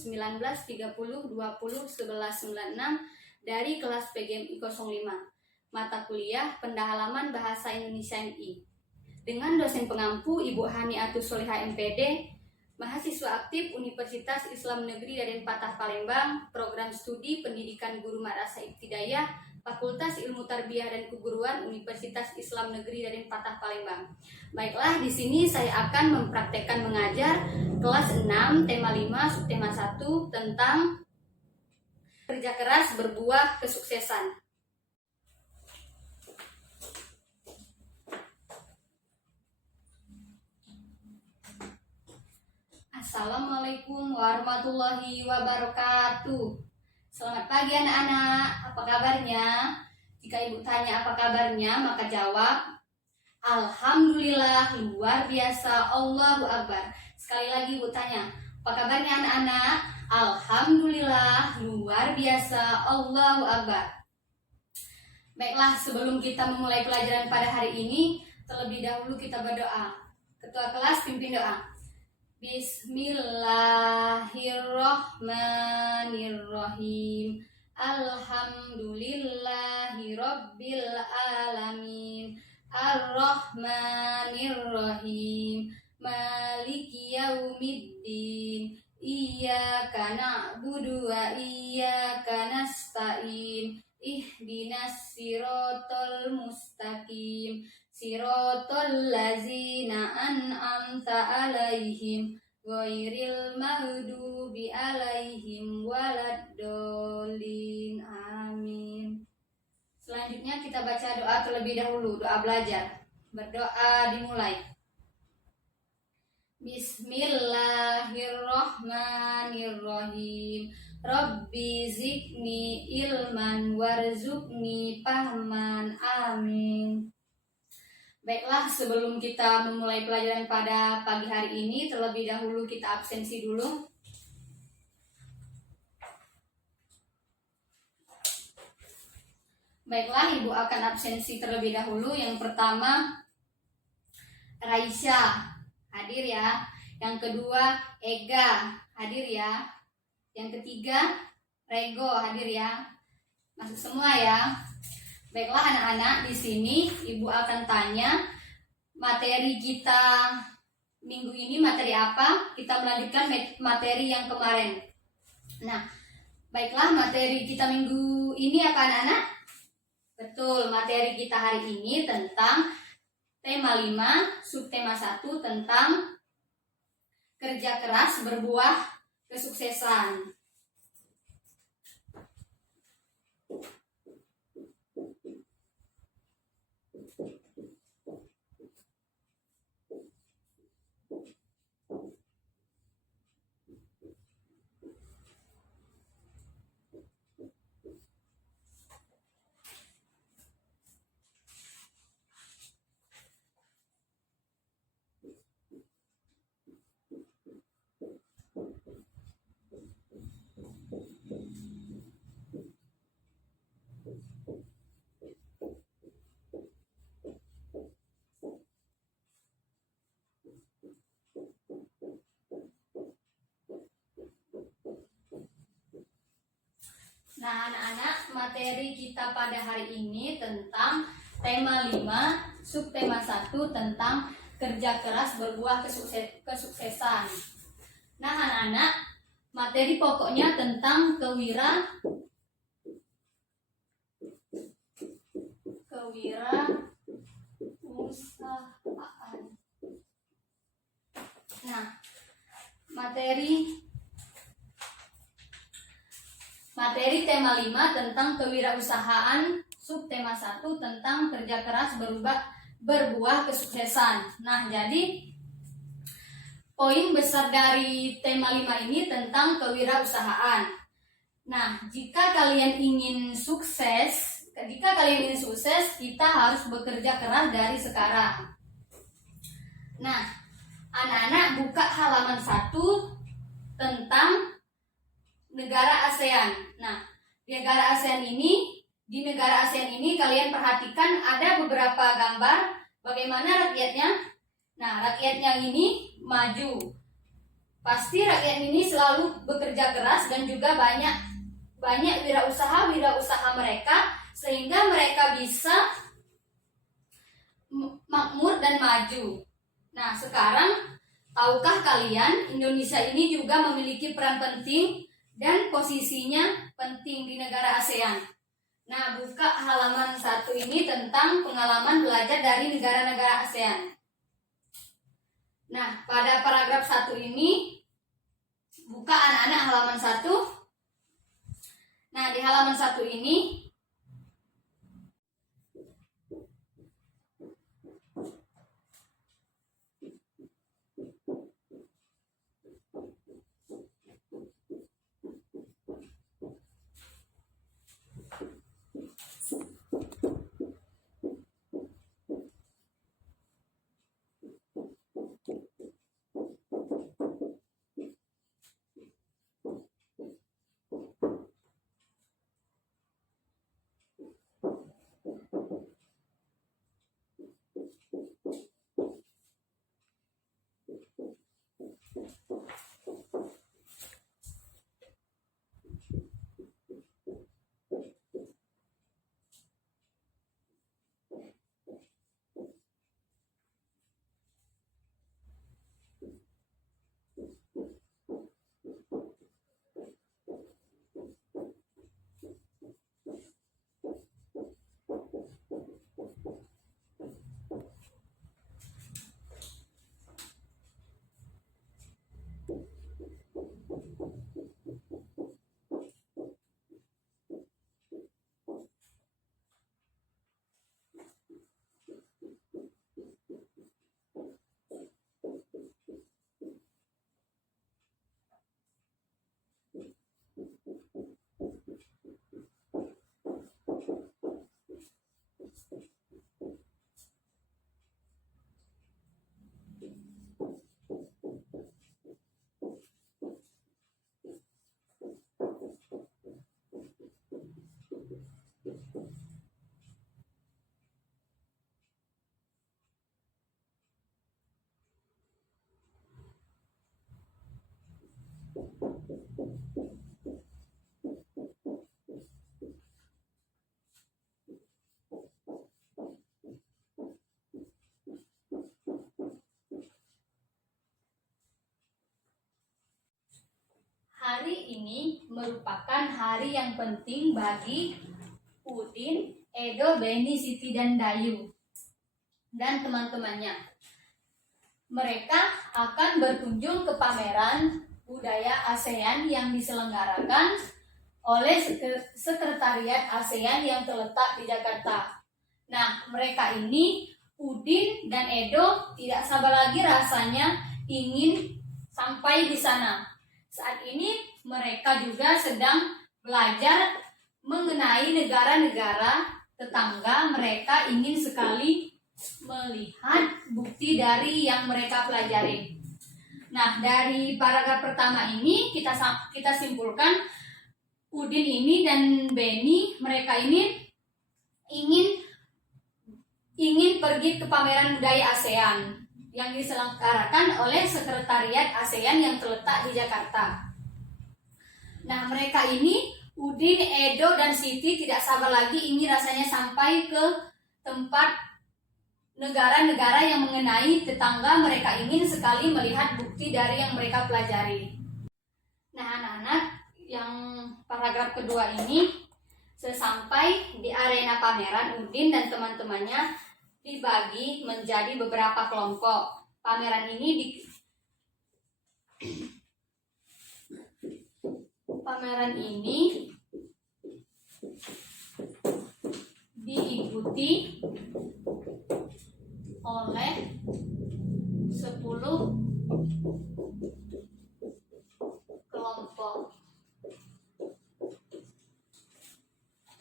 1930201196 dari kelas PGMI 05, mata kuliah Pendalaman Bahasa Indonesia MI. Dengan dosen pengampu Ibu Haniatus Solihah MPD, mahasiswa aktif Universitas Islam Negeri Raden-Patah Palembang, program studi Pendidikan Guru Madrasah Ibtidaiyah, Fakultas Ilmu Tarbiyah dan Keguruan Universitas Islam Negeri Raden-Patah Palembang. Baiklah, di sini saya akan mempraktekkan mengajar kelas 6, tema 5, subtema 1 tentang kerja keras berbuah kesuksesan. Assalamualaikum warahmatullahi wabarakatuh. Selamat pagi anak-anak, apa kabarnya? Jika ibu tanya apa kabarnya, maka jawab Alhamdulillah, luar biasa, Allahu Akbar. Sekali lagi ibu tanya, apa kabarnya anak-anak? Alhamdulillah, luar biasa, Allahu Akbar. Baiklah, sebelum kita memulai pelajaran pada hari ini, terlebih dahulu kita berdoa. Ketua kelas pimpin doa. Bismillahirrahmanirrahim. Alhamdulillahi rabbil alamin. Ar-Rahmanirrahim. Maliki yaumiddin. Iyyaka na'budu wa iyyaka nasta'in. Ihdinas siratal mustaqim. Siratal ladzina an'amta alaihim ghairil maghdubi alaihim waladdallin. Amin. Selanjutnya kita baca doa terlebih dahulu, doa belajar. Berdoa dimulai. Bismillahirrahmanirrahim. Rabbi zidni ilman warzuqni fahman. Amin. Baiklah, sebelum kita memulai pelajaran pada pagi hari ini, terlebih dahulu kita absensi dulu. Baiklah, ibu akan absensi terlebih dahulu. Yang pertama, Raisya, hadir ya. Yang kedua, Ega, hadir ya. Yang ketiga, Rego, hadir ya. Masuk semua ya. Baiklah anak-anak, di sini ibu akan tanya materi kita minggu ini materi apa? Kita melanjutkan materi yang kemarin. Nah, baiklah, materi kita minggu ini apa anak-anak? Betul, materi kita hari ini tentang tema 5, subtema 1 tentang kerja keras berbuah kesuksesan. Nah anak-anak, materi kita pada hari ini tentang tema 5, subtema 1 tentang kerja keras berbuah kesuksesan. Nah anak-anak, materi pokoknya tentang kewirausahaan. Nah, materi tema 5 tentang kewirausahaan, subtema 1 tentang kerja keras berbuah kesuksesan. Nah, jadi poin besar dari tema 5 ini tentang kewirausahaan. Nah, jika kalian ingin sukses, kita harus bekerja keras dari sekarang. Nah, anak-anak buka halaman 1 tentang negara ASEAN. Nah, di negara ASEAN ini kalian perhatikan ada beberapa gambar bagaimana rakyatnya. Nah, rakyatnya ini maju. Pasti rakyat ini selalu bekerja keras dan juga banyak wirausaha mereka sehingga mereka bisa makmur dan maju. Nah, sekarang tahukah kalian Indonesia ini juga memiliki peran penting dan posisinya penting di negara ASEAN. Nah, buka halaman 1 ini tentang pengalaman belajar dari negara-negara ASEAN. Nah, pada paragraf 1 ini, buka anak-anak halaman 1. Nah, di halaman 1 ini, hari ini merupakan hari yang penting bagi Udin, Edo, Beni, Siti, dan Dayu dan teman-temannya. Mereka akan berkunjung ke pameran budaya ASEAN yang diselenggarakan oleh Sekretariat ASEAN yang terletak di Jakarta. Nah, mereka ini, Udin dan Edo, tidak sabar lagi rasanya ingin sampai di sana. Saat ini mereka juga sedang belajar mengenai negara-negara tetangga. Mereka ingin sekali melihat bukti dari yang mereka pelajari. Nah, dari paragraf pertama ini kita simpulkan Udin ini dan Beni, mereka ini ingin pergi ke pameran budaya ASEAN yang diselenggarakan oleh Sekretariat ASEAN yang terletak di Jakarta. Nah, mereka ini, Udin, Edo, dan Siti tidak sabar lagi ingin rasanya sampai ke tempat negara-negara yang mengenai tetangga. Mereka ingin sekali melihat bukti dari yang mereka pelajari. Nah, anak-anak, yang paragraf kedua ini, sesampai di arena pameran, Udin dan teman-temannya dibagi menjadi beberapa kelompok. Pameran ini diikuti oleh 10 kelompok.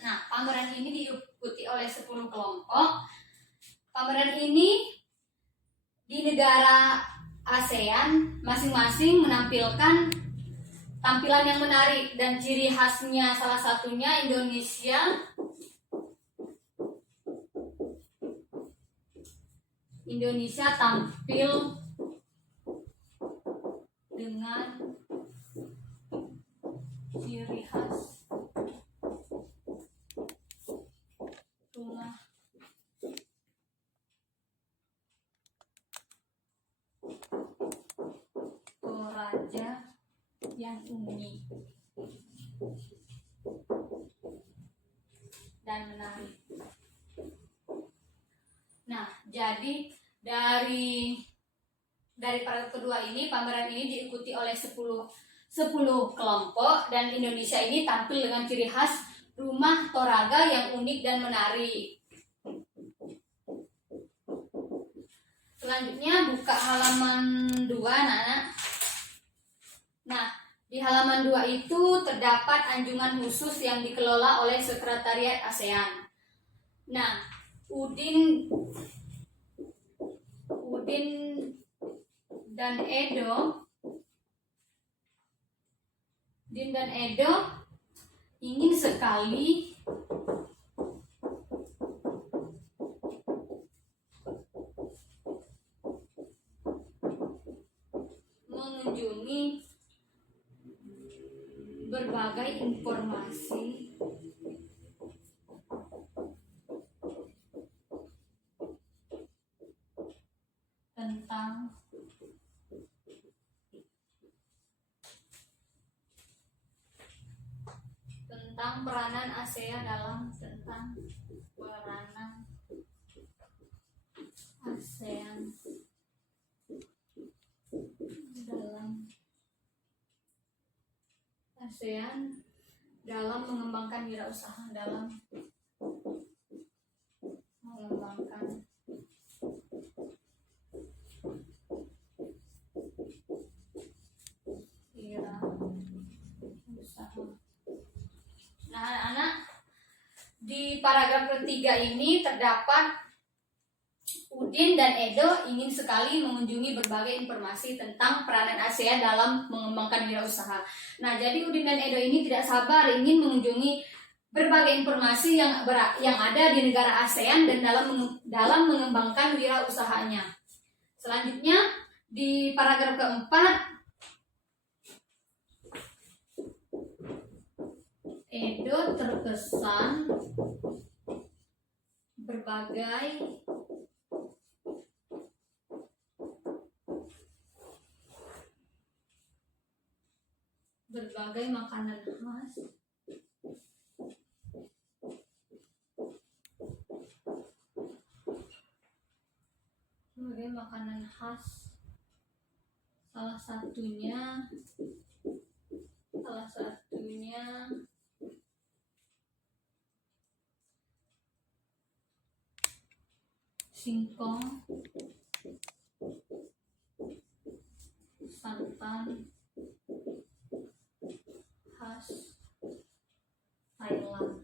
Nah, pameran ini diikuti oleh 10 kelompok. Pameran ini di negara ASEAN masing-masing menampilkan tampilan yang menarik dan ciri khasnya salah satunya Indonesia tampil dengan ciri khas rumah Toraja yang unik dan menarik. Nah, jadi dari paragraf kedua ini, pameran ini diikuti oleh 10 kelompok, dan Indonesia ini tampil dengan ciri khas rumah Toraga yang unik dan menarik. Selanjutnya buka halaman 2, anak-anak. Nah, di halaman 2 itu terdapat anjungan khusus yang dikelola oleh Sekretariat ASEAN. Nah, Udin dan Edo ingin sekali mengunjungi berbagai informasi tentang peranan ASEAN dalam dalam mengembangkan wirausaha, Nah, anak-anak, di paragraf ketiga ini terdapat Udin dan Edo ingin sekali mengunjungi berbagai informasi tentang peranan ASEAN dalam mengembangkan wirausaha. Nah, jadi Udin dan Edo ini tidak sabar ingin mengunjungi berbagai informasi yang ada di negara ASEAN dan dalam mengembangkan wirausahanya. Selanjutnya di paragraf keempat, Edo terkesan berbagai makanan khas, salah satunya singkong, santan khas Thailand,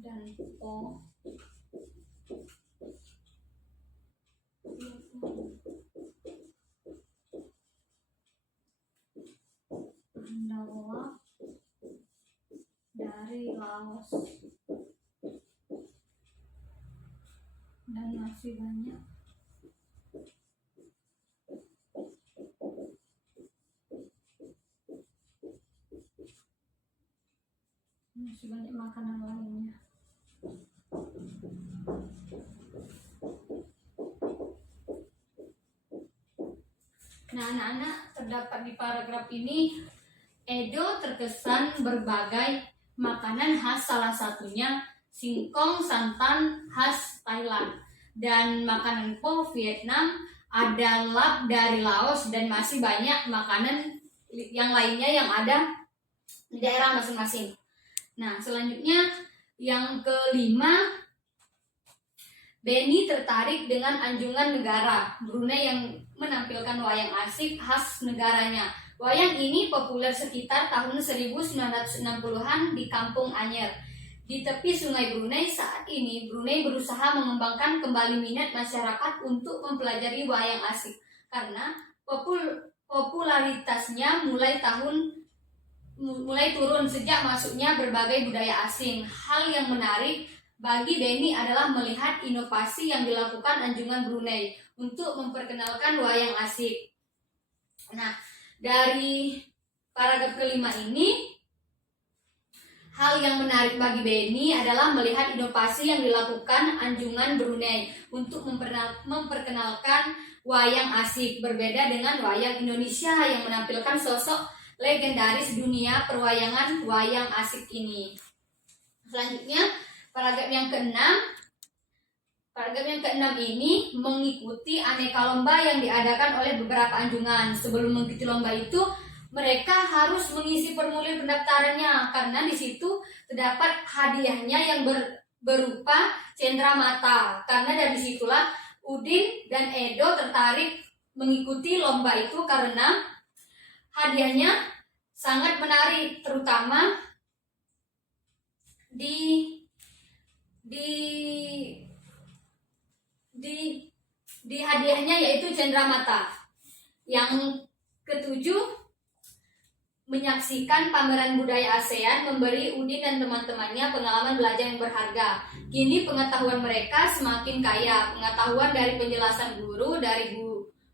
dan po andalak dari Laos, dan masih banyak. Makanan lainnya. Nah, anak-anak, terdapat di paragraf ini, Edo terkesan berbagai makanan khas, salah satunya singkong santan khas Thailand, dan makanan po Vietnam, ada lap dari Laos, dan masih banyak makanan yang lainnya yang ada di daerah masing-masing. Nah, selanjutnya yang kelima, Beni tertarik dengan anjungan negara Brunei yang menampilkan wayang asik khas negaranya. Wayang ini populer sekitar tahun 1960-an di Kampung Anyer. Di tepi sungai Brunei saat ini, Brunei berusaha mengembangkan kembali minat masyarakat untuk mempelajari wayang asik karena popularitasnya mulai turun sejak masuknya berbagai budaya asing. Hal yang menarik bagi Beni adalah melihat inovasi yang dilakukan Anjungan Brunei untuk memperkenalkan wayang asik. Nah, dari paragraf kelima ini, hal yang menarik bagi Beni adalah melihat inovasi yang dilakukan Anjungan Brunei untuk memperkenalkan wayang asik, berbeda dengan wayang Indonesia yang menampilkan sosok legendaris dunia perwayangan wayang asik ini. Selanjutnya, paragraf yang keenam. Paragraf yang keenam ini mengikuti aneka lomba yang diadakan oleh beberapa anjungan. Sebelum mengikuti lomba itu, mereka harus mengisi formulir pendaftarannya karena di situ terdapat hadiahnya yang berupa cendramata. Karena dari situlah Udin dan Edo tertarik mengikuti lomba itu karena hadiahnya sangat menarik, terutama di hadiahnya yaitu cendramata. Yang ketujuh, menyaksikan pameran budaya ASEAN memberi Udin dan teman-temannya pengalaman belajar yang berharga. Kini pengetahuan mereka semakin kaya, pengetahuan dari penjelasan guru, dari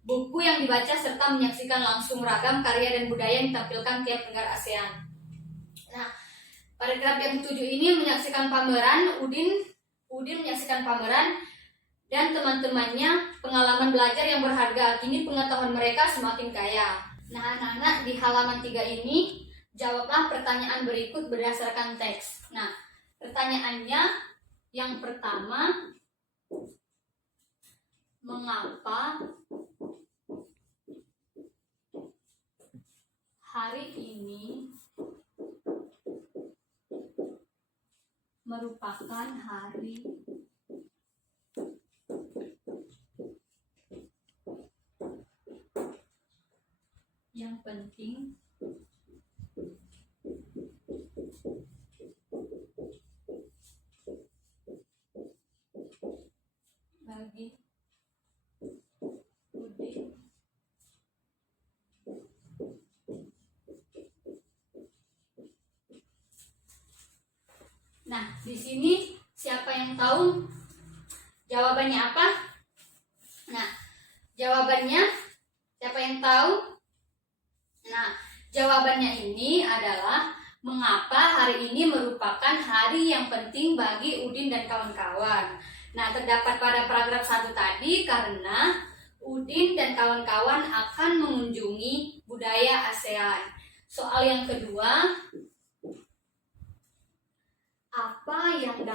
buku yang dibaca, serta menyaksikan langsung ragam karya dan budaya yang ditampilkan tiap negara ASEAN. Nah, paragraf yang ketujuh ini menyaksikan pameran, Udin menyaksikan pameran dan teman-temannya pengalaman belajar yang berharga. Kini pengetahuan mereka semakin kaya. Nah, anak-anak, di halaman 3 ini jawablah pertanyaan berikut berdasarkan teks. Nah, pertanyaannya yang pertama, mengapa hari ini merupakan hari yang penting bagi Udin Nah, di sini siapa yang tahu jawabannya apa? Nah, jawabannya siapa yang tahu? Nah, jawabannya ini adalah mengapa hari ini merupakan hari yang penting bagi Udin dan kawan-kawan. Nah, terdapat pada paragraf 1 tadi karena Udin dan kawan-kawan akan mengunjungi budaya ASEAN. Soal yang kedua, apa yang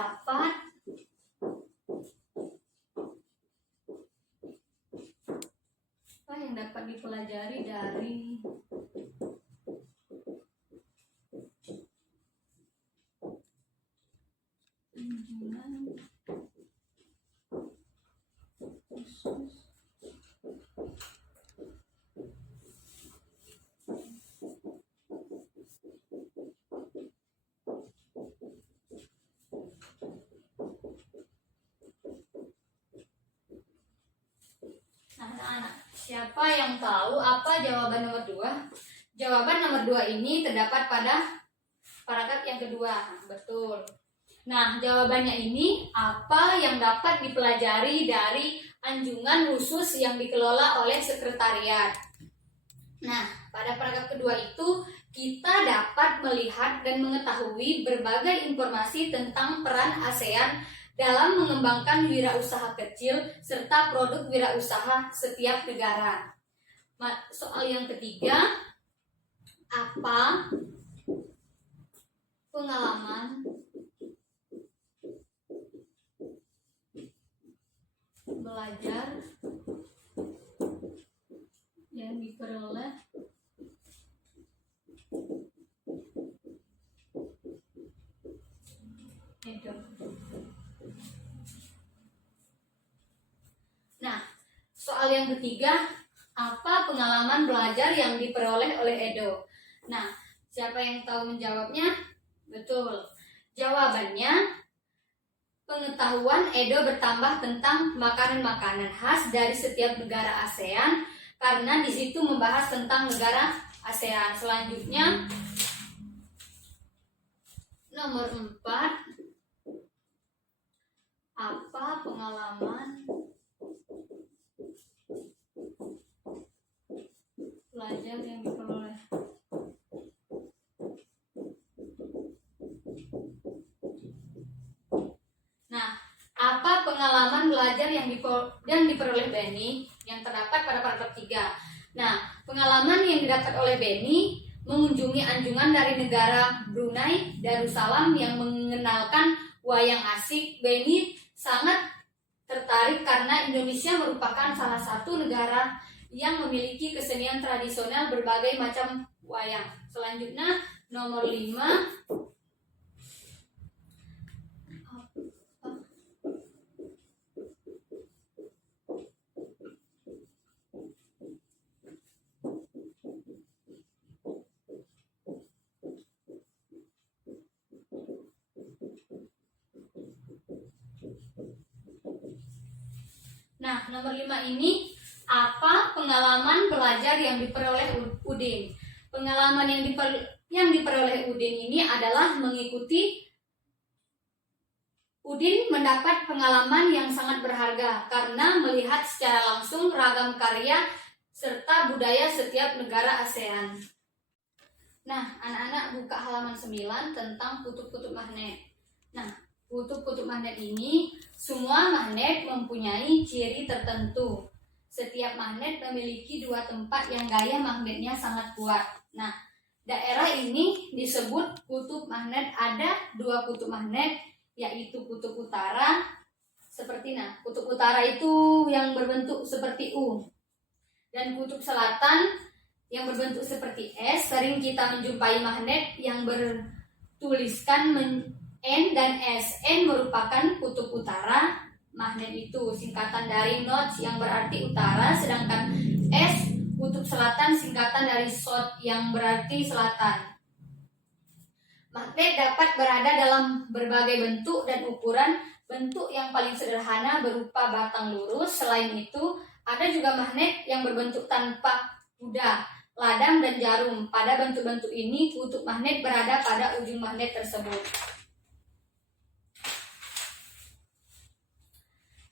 dapat dipelajari dari kunjungan khusus anak-anak? Siapa yang tahu apa jawaban nomor 2? Jawaban nomor 2 ini terdapat pada paragraf yang kedua. Betul. Nah, jawabannya ini apa yang dapat dipelajari dari anjungan khusus yang dikelola oleh sekretariat. Nah, pada paragraf kedua itu kita dapat melihat dan mengetahui berbagai informasi tentang peran ASEAN dalam mengembangkan wirausaha kecil serta produk wirausaha setiap negara. Soal yang ketiga, apa pengalaman belajar yang diperoleh Edo? Nah, soal yang ketiga, apa pengalaman belajar yang diperoleh oleh Edo? Nah, siapa yang tahu menjawabnya? Betul. Jawabannya, pengetahuan Edo bertambah tentang makanan-makanan khas dari setiap negara ASEAN karena di situ membahas tentang negara ASEAN. Selanjutnya, nomor 4, Apa pengalaman belajar yang diperoleh? Nah, apa pengalaman belajar yang diperoleh Benny yang terdapat pada paragraf 3? Nah, pengalaman yang didapat oleh Benny mengunjungi anjungan dari negara Brunei Darussalam yang mengenalkan wayang asik. Benny sangat tertarik karena Indonesia merupakan salah satu negara yang memiliki kesenian tradisional berbagai macam wayang. Selanjutnya nomor 5. Nah, nomor 5 ini, apa pengalaman belajar yang diperoleh Udin? Pengalaman yang diperoleh Udin ini adalah mengikuti. Udin mendapat pengalaman yang sangat berharga karena melihat secara langsung ragam karya serta budaya setiap negara ASEAN. Nah, anak-anak buka halaman 9 tentang kutub-kutub magnet. Nah, kutub-kutub magnet ini, semua magnet mempunyai ciri tertentu. Setiap magnet memiliki 2 tempat yang gaya magnetnya sangat kuat. Nah, daerah ini disebut kutub magnet. Ada 2 kutub magnet, yaitu kutub utara, kutub utara itu yang berbentuk seperti U. Dan kutub selatan yang berbentuk seperti S. Sering kita menjumpai magnet yang bertuliskan N dan S. N merupakan kutub utara, magnet itu singkatan dari North yang berarti utara, sedangkan S kutub selatan singkatan dari South yang berarti selatan. Magnet dapat berada dalam berbagai bentuk dan ukuran. Bentuk yang paling sederhana berupa batang lurus. Selain itu, ada juga magnet yang berbentuk tanpa kuda, ladang, dan jarum. Pada bentuk-bentuk ini, kutub magnet berada pada ujung magnet tersebut.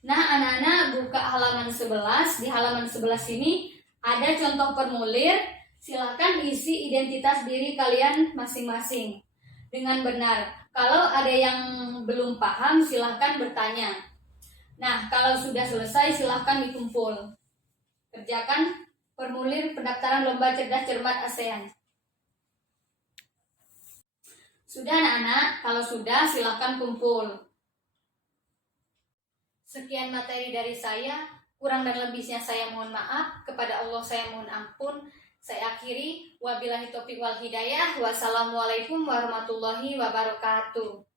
Nah, anak-anak buka halaman 11. Di halaman 11 ini ada contoh formulir. Silakan isi identitas diri kalian masing-masing dengan benar. Kalau ada yang belum paham, silakan bertanya. Nah, kalau sudah selesai, silakan dikumpul. Kerjakan formulir pendaftaran Lomba Cerdas Cermat ASEAN. Sudah anak-anak? Kalau sudah, silakan kumpul. Sekian materi dari saya. Kurang dan lebihnya saya mohon maaf. Kepada Allah saya mohon ampun. Saya akhiri. Wabillahi taufiq wal hidayah. Wassalamualaikum warahmatullahi wabarakatuh.